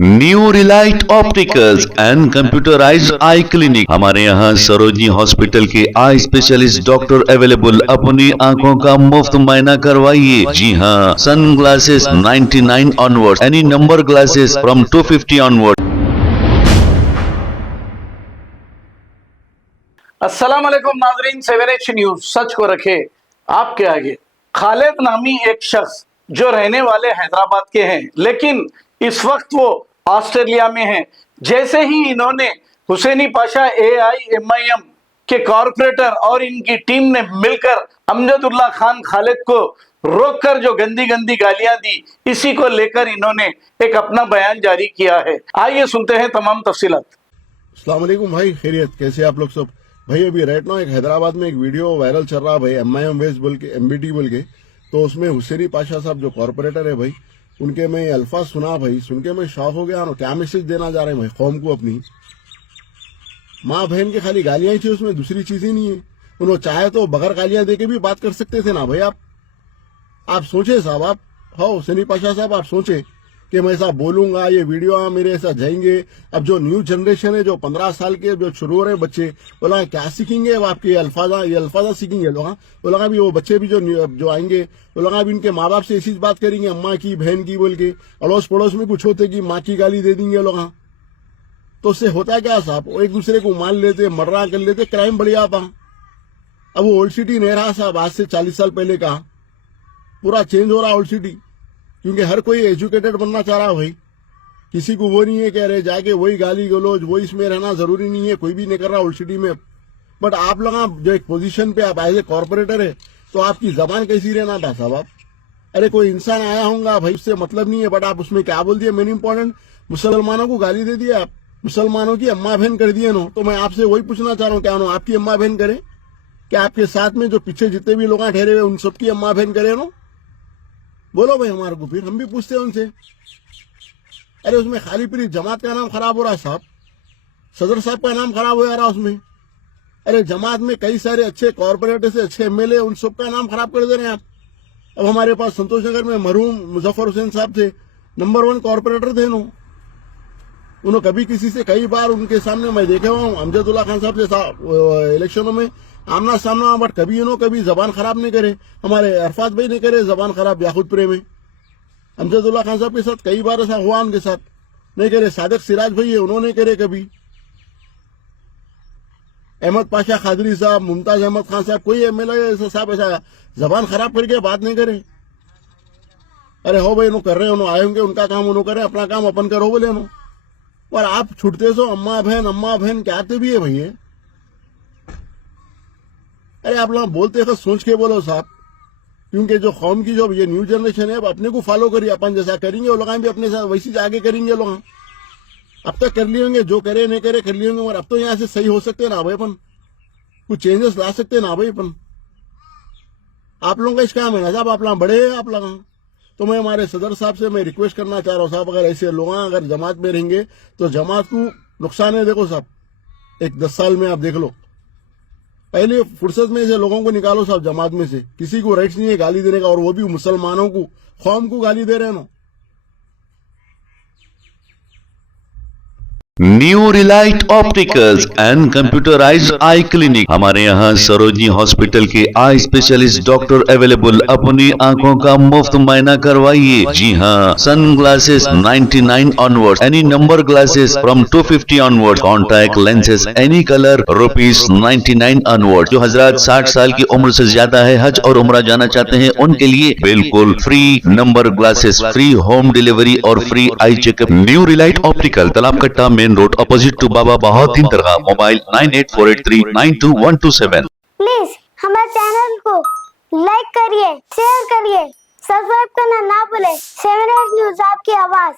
New Relight opticals and computerised I clinic. हमारे यहाँ Sarojini hospital के आई स्पेशलिस्ट डॉक्टर अवेलेबल। अपनी आंखों का मुफ्त मुआयना करवाइए। जी हाँ, sun glasses 99 onward, any number glasses from 250 onward. अस्सलाम वालेकुम नाजरीन, 7H न्यूज सच को रखे आपके आगे। खालिद नामी एक शख्स जो रहने वाले हैदराबाद के हैं, लेकिन इस वक्त वो ऑस्ट्रेलिया में हैं। जैसे ही इन्होंने हुसैनी पाशा AIMIM के कॉरपोरेटर और इनकी टीम ने मिलकर अमजदुल्ला खान खालिद को रोककर जो गंदी गंदी गालियां दी, इसी को लेकर इन्होंने एक अपना बयान जारी किया है। आइए सुनते हैं तमाम तफसीलात। अस्सलाम वालेकुम भाई, खैरियत, कैसे आप लोग सब? भाई अभी राइट नाउ एक हैदराबाद में एक वीडियो वायरल चल रहा है भाई, MIM वेस्ट बोल के, MBT बोल के। तो उसमें हुसैनी पाशा साहब जो कॉर्पोरेटर है भाई, उनके मैं अल्फाज सुना भाई, सुन के मैं शॉक हो गया। क्या मैसेज देना जा रहे हैं भाई कौम को? अपनी माँ बहन के खाली गालियां ही थी उसमें, दूसरी चीज ही नहीं है। उन्होंने चाहे तो बगैर गालियां देके भी बात कर सकते थे ना भाई। आप सोचे साहब, आप हो हुसैनी पाशा साहब, आप सोचे कि मैं ऐसा बोलूंगा, ये वीडियो मेरे ऐसा जाएंगे। अब जो न्यू जनरेशन है, जो 15 साल के जो शुरू हो रहे बच्चे, वो लोग क्या सीखेंगे? वो आपके ये अल्फाजा सीखेंगे लोग। वो लोग भी, वो बच्चे भी जो आएंगे, वो लोग भी इनके माँ बाप से ऐसी बात करेंगे, अम्मा की, बहन की बोल के। अड़ोस पड़ोस में कुछ होते कि माँ की गाली दे देंगे लोग। तो उससे होता क्या साहब, वो एक दूसरे को मान लेते, मर्डर कर लेते, क्राइम बढ़ जाता। अब वो ओल्ड सिटी नहीं रहा साहब, आज से 40 साल पहले का। पूरा चेंज हो रहा ओल्ड सिटी, क्योंकि हर कोई एजुकेटेड बनना चाह रहा भाई। किसी को वो नहीं है कह रहे जाके वही गाली गलोज, वो इसमें रहना जरूरी नहीं है, कोई भी नहीं कर रहा ओल्ड सिटी में। बट आप लोग जो एक पोजीशन पे आप एज ए कॉर्पोरेटर है, तो आपकी जबान कैसी रहना था साहब? आप अरे कोई इंसान आया होगा भाई, उससे मतलब नहीं है, बट आप उसमें क्या बोल दिए? मेन इंपॉर्टेंट मुसलमानों को गाली दे दिया आप, मुसलमानों की अम्मा बहन कर दिए नो। तो मैं आपसे वही पूछना चाह रहा हूँ, क्या नो आपकी अम्मा बहन करे? क्या आपके साथ में जो पीछे जितने भी लोग ठहरे हुए उन सबकी अम्मा बहन करे नो? बोलो भाई हमारे को, फिर हम भी पूछते हैं उनसे। अरे उसमें खाली पूरी जमात का नाम खराब हो रहा है साहब, सदर साहब का नाम खराब हो जा रहा है उसमें। अरे जमात में कई सारे अच्छे कॉर्पोरेटर से, अच्छे MLA, उन सबका नाम खराब कर दे रहे हैं आप। अब हमारे पास संतोष नगर में मरहूम मुजफ्फर हुसैन साहब थे, नंबर 1 कॉर्पोरेटर थे। उन्होंने कभी किसी से, कई बार उनके सामने मैं देखे हुआ हूँ अमजदुल्ला खान साहब से इलेक्शनों में आमना सामना, बट कभी जबान खराब नहीं करे। हमारे अरफात भाई ने करे जबान खराब याकूतपुरे में, अमजदुल्ला खान साहब के साथ कई बार ऐसा हुआ, उनके साथ नहीं करे। सादिक सिराज भाई है, उन्होंने करे कभी। अहमद पाशा खादरी साहब, मुमताज अहमद खान साहब, कोई MLA साहब ऐसा जबान खराब करके बात नहीं करे। अरे हो भाई, नो कर रहे हो, आए होंगे, उनका काम उन्होंने करे, अपना काम अपन करो बोले नो। और आप छुटते सो अम्मा बहन क्या आते भी है भैया। अरे आप लोग बोलते तो सोच के बोलो साहब, क्योंकि जो कौम की जो ये न्यू जनरेशन है, अब अपने को फॉलो करिए। अपन जैसा करेंगे वो लोग भी अपने साथ वैसे आगे करेंगे लोग। अब तक कर लिए होंगे, जो करे नहीं करे कर लिए होंगे, और अब तो यहाँ से सही हो सकते ना भाई, अपन कुछ चेंजेस ला सकते ना भाई अपन। आप लोगों का इस काम है ना साहब, आप लोग बड़े हैं आप लोग। तो मैं हमारे सदर साहब से मैं रिक्वेस्ट करना चाह रहा हूँ साहब, अगर ऐसे लोग अगर जमात में रहेंगे तो जमात को नुकसान है। देखो साहब, एक 10 साल में आप देख लो, पहले फुर्सत में से लोगों को निकालो साहब जमात में से। किसी को राइट्स नहीं है गाली देने का, और वो भी मुसलमानों को, कौम को गाली दे रहे हैं। New Relight opticals and computerised I clinic. हमारे यहाँ सरोजनी हॉस्पिटल के आई स्पेशलिस्ट डॉक्टर अवेलेबल। अपनी आंखों का मुफ्त मुआयना करवाइए। जी हाँ, sun glasses 99 onward, any number glasses from 250 onward, contact lenses any colour ₹99 onward. जो हजरात 60 साल की उम्र से ज्यादा है, हज और उम्रा जाना चाहते हैं, उनके लिए बिल्कुल free number glasses, free home delivery और free eye checkup. New relight optical, Talab Katta, main road, opposite to Baba Bahauddin Dargah. Mobile 9848392127। Please हमारे चैनल को लाइक करिए, शेयर करिए, सब्सक्राइब करना ना भूले। 7H न्यूज आपकी आवाज।